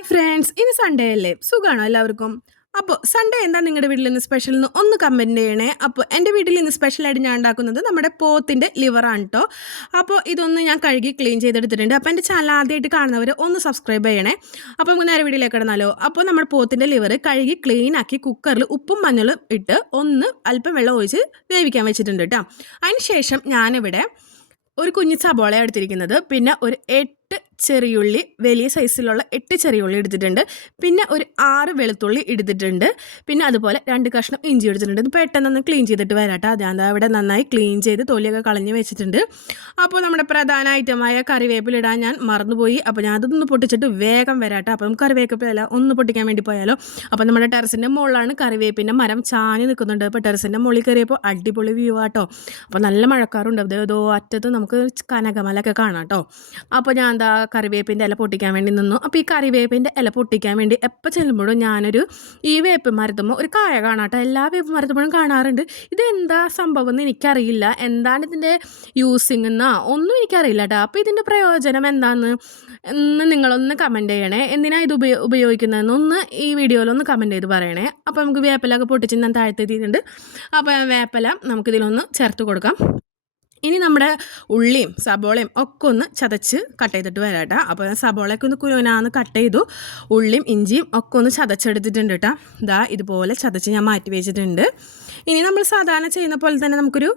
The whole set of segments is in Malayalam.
ഹായ് ഫ്രണ്ട്സ് ഇനി സൺഡേ അല്ലേ? സുഖമാണോ എല്ലാവർക്കും? അപ്പോൾ സൺഡേ എന്താ നിങ്ങളുടെ വീട്ടിൽ ഇന്ന് സ്പെഷ്യൽ എന്ന് ഒന്ന് കമന്റ് ചെയ്യണേ. അപ്പോൾ എന്റെ വീട്ടിൽ ഇന്ന് സ്പെഷ്യലായിട്ട് ഞാൻ ഉണ്ടാക്കുന്നത് നമ്മുടെ പോത്തിന്റെ ലിവറാണ് കേട്ടോ അപ്പോൾ ഇതൊന്ന് ഞാൻ കഴുകി ക്ലീൻ ചെയ്തെടുത്തിട്ടുണ്ട്. അപ്പോൾ എന്റെ ചാനൽ ആദ്യമായിട്ട് കാണുന്നവർ ഒന്ന് സബ്സ്ക്രൈബ് ചെയ്യണേ. അപ്പോൾ നമുക്ക് നേരെ വീട്ടിലേക്ക് കിടന്നാലോ. അപ്പോൾ നമ്മുടെ പോത്തിന്റെ ലിവർ കഴുകി ക്ലീൻ ആക്കി കുക്കറിൽ ഉപ്പും മഞ്ഞളും ഇട്ട് ഒന്ന് അല്പം വെള്ളം ഒഴിച്ച് വേവിക്കാൻ വെച്ചിട്ടുണ്ട് കേട്ടോ അതിന് ശേഷം ഞാനിവിടെ ഒരു കുഞ്ഞു സബോള എടുത്തിരിക്കുന്നത്. പിന്നെ ഒരു എട്ട് ചെറിയുള്ളി വലിയ സൈസിലുള്ള എട്ട് ചെറിയുള്ളി എടുത്തിട്ടുണ്ട്. പിന്നെ ഒരു ആറ് വെളുത്തുള്ളി എടുത്തിട്ടുണ്ട്. പിന്നെ അതുപോലെ രണ്ട് കഷ്ണം ഇഞ്ചി എടുത്തിട്ടുണ്ട്. ഇത് പെട്ടെന്നൊന്ന് ക്ലീൻ ചെയ്തിട്ട് വരാട്ടോ അതാ ഇവിടെ നന്നായി ക്ലീൻ ചെയ്ത് തൊലിയൊക്കെ കളഞ്ഞ് വെച്ചിട്ടുണ്ട്. അപ്പോൾ നമ്മുടെ പ്രധാന ഐറ്റമായ കറിവേപ്പിലിടാൻ ഞാൻ മറന്നുപോയി. അപ്പോൾ ഞാൻ അതൊന്ന് പൊട്ടിച്ചിട്ട് വേഗം വരാട്ടോ അപ്പം കറിവേപ്പില ഒന്ന് പൊട്ടിക്കാൻ വേണ്ടി പോയാലോ? അപ്പോൾ നമ്മുടെ ടെറസിന്റെ മുകളിലാണ് കറിവേപ്പിന്റെ മരം ചാഞ്ഞ് നിൽക്കുന്നുണ്ട്. അപ്പോൾ ടെറസിന്റെ മുകളിൽ കയറിയപ്പോൾ അടിപൊളി വ്യൂ ആട്ടോ. അപ്പോൾ നല്ല മഴക്കാറുണ്ട്. അതോ അറ്റത്ത് നമുക്ക് കനകമലൊക്കെ കാണാം കേട്ടോ. അപ്പോൾ ഞാൻ എന്താ കറിവേപ്പിന്റെ ഇല പൊട്ടിക്കാൻ വേണ്ടി നിന്നു. അപ്പോൾ ഈ കറിവേപ്പിന്റെ ഇല പൊട്ടിക്കാൻ വേണ്ടി എപ്പോൾ ചെല്ലുമ്പോഴും ഞാനൊരു ഈ വേപ്പ് മരത്തുമ്പോൾ ഒരു കായ കാണാട്ടോ. എല്ലാ വേപ്പ് മരത്തുമ്പോഴും കാണാറുണ്ട്. ഇതെന്താ സംഭവം എന്ന് എനിക്കറിയില്ല. എന്താണ് ഇതിന്റെ യൂസിങ് എന്നാ ഒന്നും എനിക്കറിയില്ല കേട്ടോ അപ്പോൾ ഇതിന്റെ പ്രയോജനം എന്താണെന്ന് എന്ന് നിങ്ങളൊന്ന് കമന്റ് ചെയ്യണേ. എന്തിനാണ് ഇത് ഉപയോ ഉപയോഗിക്കുന്നതെന്ന് ഒന്ന് ഈ വീഡിയോയിലൊന്ന് കമന്റ് ചെയ്ത് പറയണേ. അപ്പോൾ നമുക്ക് വേപ്പിലൊക്കെ പൊട്ടിച്ച് ഞാൻ താഴ്ത്തെത്തിയിട്ടുണ്ട് അപ്പോൾ വേപ്പില നമുക്കിതിലൊന്ന് ചേർത്ത് കൊടുക്കാം. ഇനി നമ്മുടെ ഉള്ളിയും സബോളയും ഒക്കെ ഒന്ന് ചതച്ച് കട്ട് ചെയ്തിട്ട് വരാം കേട്ടോ. അപ്പോൾ ഞാൻ സബോളയൊക്കെ ഒന്ന് കുരുവനാന്ന് കട്ട് ചെയ്തു. ഉള്ളിയും ഇഞ്ചിയും ഒക്കെ ഒന്ന് ചതച്ചെടുത്തിട്ടുണ്ട് കേട്ടോ. ഇതാ ഇതുപോലെ ചതച്ച് ഞാൻ മാറ്റി വെച്ചിട്ടുണ്ട്. ഇനി നമ്മൾ സാധാരണ ചെയ്യുന്ന പോലെ തന്നെ നമുക്കൊരു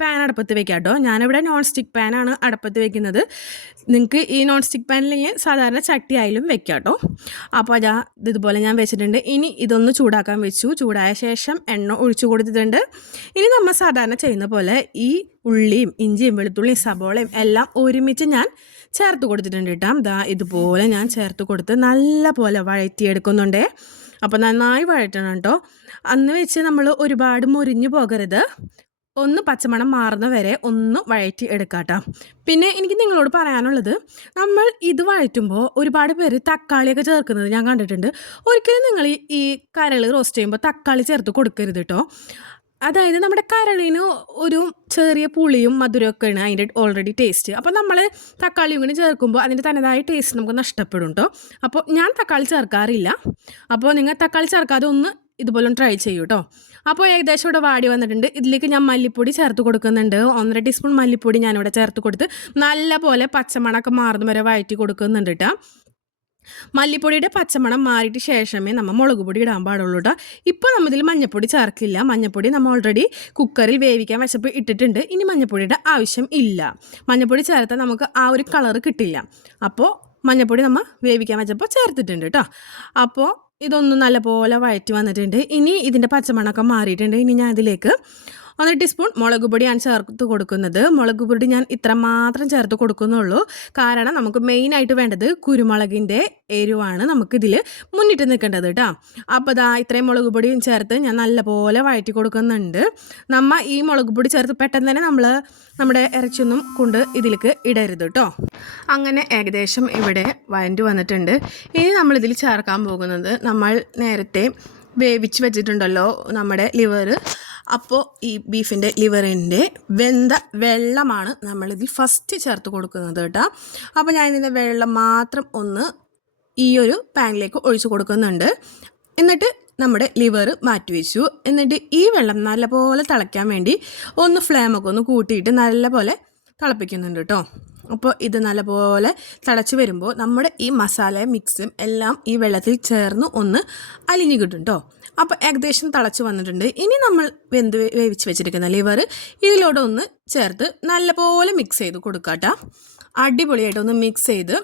പാൻ അടുപ്പത്ത് വെക്കാം കേട്ടോ ഞാനിവിടെ നോൺ സ്റ്റിക്ക് പാനാണ് അടുപ്പത്ത് വെക്കുന്നത്. നിങ്ങൾക്ക് ഈ നോൺ സ്റ്റിക്ക് പാനില്ലെങ്കിൽ സാധാരണ ചട്ടി ആയാലും വെക്കാം കേട്ടോ അപ്പോൾ ഞാൻ ഇതുപോലെ ഞാൻ വെച്ചിട്ടുണ്ട്. ഇനി ഇതൊന്ന് ചൂടാക്കാൻ വെച്ചു. ചൂടായ ശേഷം എണ്ണ ഒഴിച്ചു കൊടുത്തിട്ടുണ്ട്. ഇനി നമ്മൾ സാധാരണ ചെയ്യുന്ന പോലെ ഈ ഉള്ളിയും ഇഞ്ചിയും വെളുത്തുള്ളിയും സബോളയും എല്ലാം ഒരുമിച്ച് ഞാൻ ചേർത്ത് കൊടുത്തിട്ടുണ്ട് കേട്ടോ. ദാ ഇതുപോലെ ഞാൻ ചേർത്ത് കൊടുത്ത് നല്ല പോലെ വഴറ്റിയെടുക്കുന്നുണ്ടേ. അപ്പോൾ നന്നായി വഴറ്റണം കേട്ടോ. അന്ന് വെച്ച് നമ്മൾ ഒരുപാട് മുരിഞ്ഞു പോകരുത്. ഒന്ന് പച്ചമണം മാറുന്ന വരെ ഒന്ന് വഴറ്റി എടുക്കാട്ടോ. പിന്നെ എനിക്ക് നിങ്ങളോട് പറയാനുള്ളത് നമ്മൾ ഇത് വഴറ്റുമ്പോൾ ഒരുപാട് പേര് തക്കാളിയൊക്കെ ചേർക്കുന്നത് ഞാൻ കണ്ടിട്ടുണ്ട്. ഒരിക്കലും നിങ്ങൾ ഈ- കരൾ റോസ്റ്റ് ചെയ്യുമ്പോൾ തക്കാളി ചേർത്ത് കൊടുക്കരുത് കേട്ടോ അതായത് നമ്മുടെ കരളിന് ഒരു ചെറിയ പുളിയും മധുരമൊക്കെയാണ് അതിന്റെ ഓൾറെഡി ടേസ്റ്റ് അപ്പോൾ നമ്മൾ തക്കാളിയും കൂടി ചേർക്കുമ്പോൾ അതിന്റെ തനതായ ടേസ്റ്റ് നമുക്ക് നഷ്ടപ്പെടും കേട്ടോ അപ്പോൾ ഞാൻ തക്കാളി ചേർക്കാറില്ല. അപ്പോൾ നിങ്ങൾ തക്കാളി ചേർക്കാതെ ഒന്ന് ഇതുപോലെ ട്രൈ ചെയ്യൂ കേട്ടോ അപ്പോൾ ഏകദേശം ഇവിടെ വാടി വന്നിട്ടുണ്ട്. ഇതിലേക്ക് ഞാൻ മല്ലിപ്പൊടി ചേർത്ത് കൊടുക്കുന്നുണ്ട്. ഒന്നര ടീസ്പൂൺ മല്ലിപ്പൊടി ഞാനിവിടെ ചേർത്ത് കൊടുത്ത് നല്ല പോലെ പച്ചമണമൊക്കെ മാറുന്ന വരെ വയറ്റി കൊടുക്കുന്നുണ്ട് കേട്ടോ മല്ലിപ്പൊടിയുടെ പച്ചമണം മാറിയിട്ട് ശേഷമേ നമ്മൾ മുളക് പൊടി ഇടാൻ പാടുള്ളൂ കേട്ടോ ഇപ്പോൾ ഇതിൽ മഞ്ഞപ്പൊടി ചേർക്കില്ല. മഞ്ഞപ്പൊടി നമ്മൾ ഓൾറെഡി കുക്കറിൽ വേവിക്കാൻ വെച്ചപ്പോൾ ഇട്ടിട്ടുണ്ട്. ഇനി മഞ്ഞപ്പൊടിയുടെ ആവശ്യം ഇല്ല. മഞ്ഞപ്പൊടി ചേർത്താൽ നമുക്ക് ആ ഒരു കളർ കിട്ടില്ല. അപ്പോൾ മഞ്ഞപ്പൊടി നമ്മൾ വേവിക്കാൻ വെച്ചപ്പോൾ ചേർത്തിട്ടുണ്ട് കേട്ടോ അപ്പോൾ ഇതൊന്ന് നല്ലപോലെ വഴറ്റി വന്നിട്ടുണ്ട്. ഇനി ഇതിന്റെ പച്ചമണമൊക്കെ മാറിയിട്ടുണ്ട്. ഇനി ഞാൻ ഇതിലേക്ക് ഒന്നര ടീസ്പൂൺ മുളക് പൊടിയാണ് ചേർത്ത് കൊടുക്കുന്നത്. മുളക് പൊടി ഞാൻ ഇത്ര മാത്രം ചേർത്ത് കൊടുക്കുന്നുള്ളൂ. കാരണം നമുക്ക് മെയിൻ മെയിനായിട്ട് വേണ്ടത് കുരുമുളകിന്റെ എരിവാണ് നമുക്കിതിൽ മുന്നിട്ട് നിൽക്കേണ്ടത് കേട്ടോ അപ്പോൾ ദാ ഇത്രയും മുളക് പൊടിയും ചേർത്ത് ഞാൻ നല്ലപോലെ വഴറ്റി കൊടുക്കുന്നുണ്ട്. നമ്മൾ ഈ മുളക് പൊടി ചേർത്ത് പെട്ടെന്ന് തന്നെ നമ്മൾ നമ്മുടെ ഇറച്ചിയൊന്നും കൊണ്ട് ഇതിലേക്ക് ഇടരുത് കേട്ടോ അങ്ങനെ ഏകദേശം ഇവിടെ വഴറ്റി വന്നിട്ടുണ്ട്. ഇനി നമ്മളിതിൽ ചേർക്കാൻ പോകുന്നത് നമ്മൾ നേരത്തെ വേവിച്ച് വെച്ചിട്ടുണ്ടല്ലോ നമ്മുടെ ലിവർ അപ്പോൾ ഈ ബീഫിന്റെ ലിവറിന്റെ വെന്ത വെള്ളമാണ് നമ്മളിതിൽ ഫസ്റ്റ് ചേർത്ത് കൊടുക്കുന്നത് കേട്ടോ. അപ്പോൾ ഞാൻ ഇതിന്റെ വെള്ളം മാത്രം ഒന്ന് ഈ ഒരു പാനിലേക്ക് ഒഴിച്ചു കൊടുക്കുന്നുണ്ട്. എന്നിട്ട് നമ്മുടെ ലിവർ മാറ്റി വെച്ചു. എന്നിട്ട് ഈ വെള്ളം നല്ലപോലെ തിളയ്ക്കാൻ വേണ്ടി ഒന്ന് ഫ്ലെയിമൊക്കെ ഒന്ന് കൂട്ടിയിട്ട് നല്ലപോലെ തിളപ്പിക്കുന്നുണ്ട് കേട്ടോ. അപ്പോൾ ഇത് നല്ലപോലെ തിളച്ച് വരുമ്പോൾ നമ്മുടെ ഈ മസാല മിക്സും എല്ലാം ഈ വെള്ളത്തിൽ ചേർന്ന് ഒന്ന് അലിഞ്ഞു കിട്ടും കേട്ടോ അപ്പോൾ ഏകദേശം തിളച്ച് വന്നിട്ടുണ്ട്. ഇനി നമ്മൾ വെന്ത് വേവിച്ച് വെച്ചിരിക്കുന്ന ലിവർ ഇതിലൂടെ ഒന്ന് ചേർത്ത് നല്ലപോലെ മിക്സ് ചെയ്ത് കൊടുക്കാട്ടോ അടിപൊളിയായിട്ട് ഒന്ന് മിക്സ് ചെയ്ത്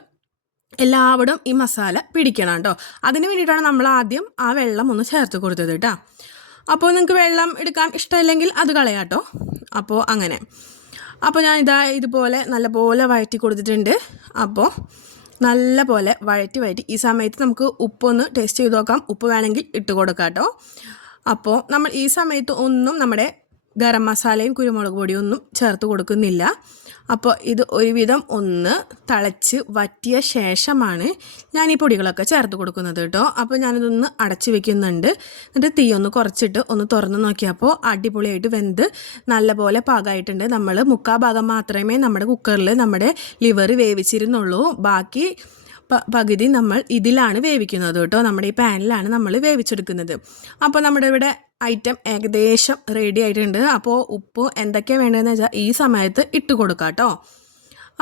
എല്ലാവിടും ഈ മസാല പിടിക്കണം കേട്ടോ അതിന് വേണ്ടിയിട്ടാണ് നമ്മൾ ആദ്യം ആ വെള്ളം ഒന്ന് ചേർത്ത് കൊടുത്തത് കേട്ടോ അപ്പോൾ നിങ്ങൾക്ക് വെള്ളം എടുക്കാൻ ഇഷ്ടമില്ലെങ്കിൽ അത് കളയാട്ടോ അപ്പോൾ അങ്ങനെ. അപ്പോൾ ഞാൻ ഇതാ ഇതുപോലെ നല്ലപോലെ വഴറ്റി കൊടുത്തിട്ടുണ്ട്. അപ്പോൾ നല്ല പോലെ വഴറ്റി വഴറ്റി ഈ സമയത്ത് നമുക്ക് ഉപ്പൊന്ന് ടേസ്റ്റ് ചെയ്ത് നോക്കാം. ഉപ്പ് വേണമെങ്കിൽ ഇട്ട് കൊടുക്കാം കേട്ടോ. അപ്പോൾ നമ്മൾ ഈ സമയത്ത് ഒന്നും നമ്മുടെ ഗരം മസാലയും കുരുമുളക് പൊടിയും ഒന്നും ചേർത്ത് കൊടുക്കുന്നില്ല. അപ്പോൾ ഇത് ഒരുവിധം ഒന്ന് തിളച്ച് വറ്റിയ ശേഷമാണ് ഞാൻ ഈ പൊടികളൊക്കെ ചേർത്ത് കൊടുക്കുന്നത് കേട്ടോ. അപ്പോൾ ഞാനിതൊന്ന് അടച്ച് വെക്കുന്നുണ്ട്. എന്നിട്ട് തീ ഒന്ന് കുറച്ചിട്ട് ഒന്ന് തുറന്ന് നോക്കിയപ്പോൾ അടിപൊളിയായിട്ട് വെന്ത് നല്ലപോലെ പാകമായിട്ടുണ്ട് നമ്മൾ മുക്കാ ഭാഗം മാത്രമേ നമ്മുടെ കുക്കറിൽ നമ്മുടെ ലിവർ വേവിച്ചിരുന്നുള്ളൂ. ബാക്കി പകുതി നമ്മൾ ഇതിലാണ് വേവിക്കുന്നത് കേട്ടോ. നമ്മുടെ ഈ പാനിലാണ് നമ്മൾ വേവിച്ചെടുക്കുന്നത്. അപ്പോൾ നമ്മുടെ ഇവിടെ ഐറ്റം ഏകദേശം റെഡി ആയിട്ടുണ്ട്. അപ്പോൾ ഉപ്പ് എന്തൊക്കെയാണ് വേണ്ടതെന്ന് വെച്ചാൽ ഈ സമയത്ത് ഇട്ട് കൊടുക്കാം കേട്ടോ.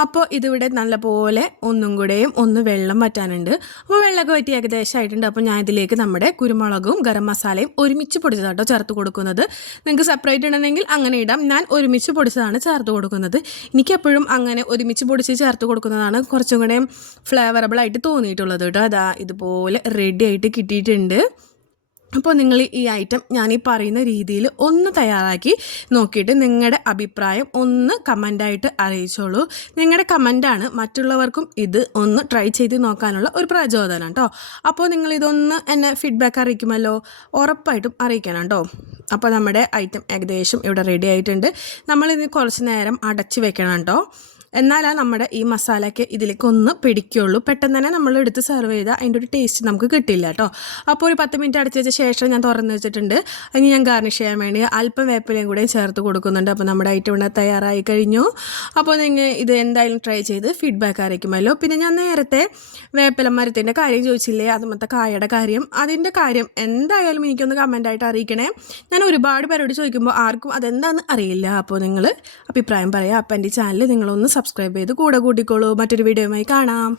അപ്പോൾ ഇതിവിടെ നല്ലപോലെ ഒന്നും കൂടെയും ഒന്ന് വെള്ളം വറ്റാനുണ്ട്. അപ്പോൾ വെള്ളമൊക്കെ വറ്റി ഏകദേശം ആയിട്ടുണ്ട്. അപ്പോൾ ഞാൻ ഇതിലേക്ക് നമ്മുടെ കുരുമുളകും ഗരം മസാലയും ഒരുമിച്ച് പൊടിച്ചതാട്ടോ ചേർത്ത് കൊടുക്കുന്നത്. നിങ്ങൾക്ക് സെപ്പറേറ്റ് ഇടണമെങ്കിൽ അങ്ങനെ ഇടാം. ഞാൻ ഒരുമിച്ച് പൊടിച്ചതാണ് ചേർത്ത് കൊടുക്കുന്നത്. എനിക്കെപ്പോഴും അങ്ങനെ ഒരുമിച്ച് പൊടിച്ച് ചേർത്ത് കൊടുക്കുന്നതാണ് കുറച്ചും കൂടെയും ഫ്ലേവറബിളായിട്ട് തോന്നിയിട്ടുള്ളത് കേട്ടോ. അതാ ഇതുപോലെ റെഡി ആയിട്ട് കിട്ടിയിട്ടുണ്ട്. അപ്പോൾ നിങ്ങൾ ഈ ഐറ്റം ഞാൻ ഈ പറയുന്ന രീതിയിൽ ഒന്ന് തയ്യാറാക്കി നോക്കിയിട്ട് നിങ്ങളുടെ അഭിപ്രായം ഒന്ന് കമന്റായിട്ട് അറിയിച്ചോളൂ. നിങ്ങളുടെ കമന്റാണ് മറ്റുള്ളവർക്കും ഇത് ഒന്ന് ട്രൈ ചെയ്ത് നോക്കാനുള്ള ഒരു പ്രചോദനം കേട്ടോ അപ്പോൾ നിങ്ങൾ ഇതൊന്ന് എന്നെ ഫീഡ്ബാക്ക് അറിയിക്കുമല്ലോ? ഉറപ്പായിട്ടും അറിയിക്കണം കേട്ടോ അപ്പോൾ നമ്മുടെ ഐറ്റം ഏകദേശം ഇവിടെ റെഡി ആയിട്ടുണ്ട്. നമ്മളിത് കുറച്ച് നേരം അടച്ചു വെക്കണം കേട്ടോ എന്നാലാണ് നമ്മുടെ ഈ മസാലയ്ക്ക് ഇതിലേക്ക് ഒന്ന് പിടിക്കുള്ളൂ. പെട്ടെന്ന് തന്നെ നമ്മൾ എടുത്ത് സെർവ് ചെയ്താൽ അതിന്റെ ഒരു ടേസ്റ്റ് നമുക്ക് കിട്ടില്ല കേട്ടോ അപ്പോൾ ഒരു പത്ത് മിനിറ്റ് അടച്ചു വെച്ച ശേഷം ഞാൻ തുറന്ന് വെച്ചിട്ടുണ്ട്. ഇനി ഞാൻ ഗാർണിഷ് ചെയ്യാൻ വേണ്ടി അല്പം വേപ്പിലയും കൂടെ ചേർത്ത് കൊടുക്കുന്നുണ്ട്. അപ്പോൾ നമ്മുടെ ഐറ്റം ഇവിടെ തയ്യാറായി കഴിഞ്ഞു. അപ്പോൾ നിങ്ങൾ ഇത് എന്തായാലും ട്രൈ ചെയ്ത് ഫീഡ്ബാക്ക് അറിയിക്കുമല്ലോ. പിന്നെ ഞാൻ നേരത്തെ വേപ്പില മരത്തിന്റെ കാര്യം ചോദിച്ചില്ലേ? അതുമത്തെ കായയുടെ കാര്യം. അതിന്റെ കാര്യം എന്തായാലും എനിക്കൊന്ന് കമന്റായിട്ട് അറിയിക്കണേ. ഞാൻ ഒരുപാട് പേരോട് ചോദിക്കുമ്പോൾ ആർക്കും അതെന്താണെന്ന് അറിയില്ല. അപ്പോൾ നിങ്ങൾ അഭിപ്രായം പറയാം. അപ്പം എന്റെ ചാനൽ നിങ്ങളൊന്ന് സബ്സ്ക്രൈബ് ചെയ്ത് കൂടെ കൂട്ടിക്കോളൂ. മറ്റൊരു വീഡിയോയുമായി കാണാം.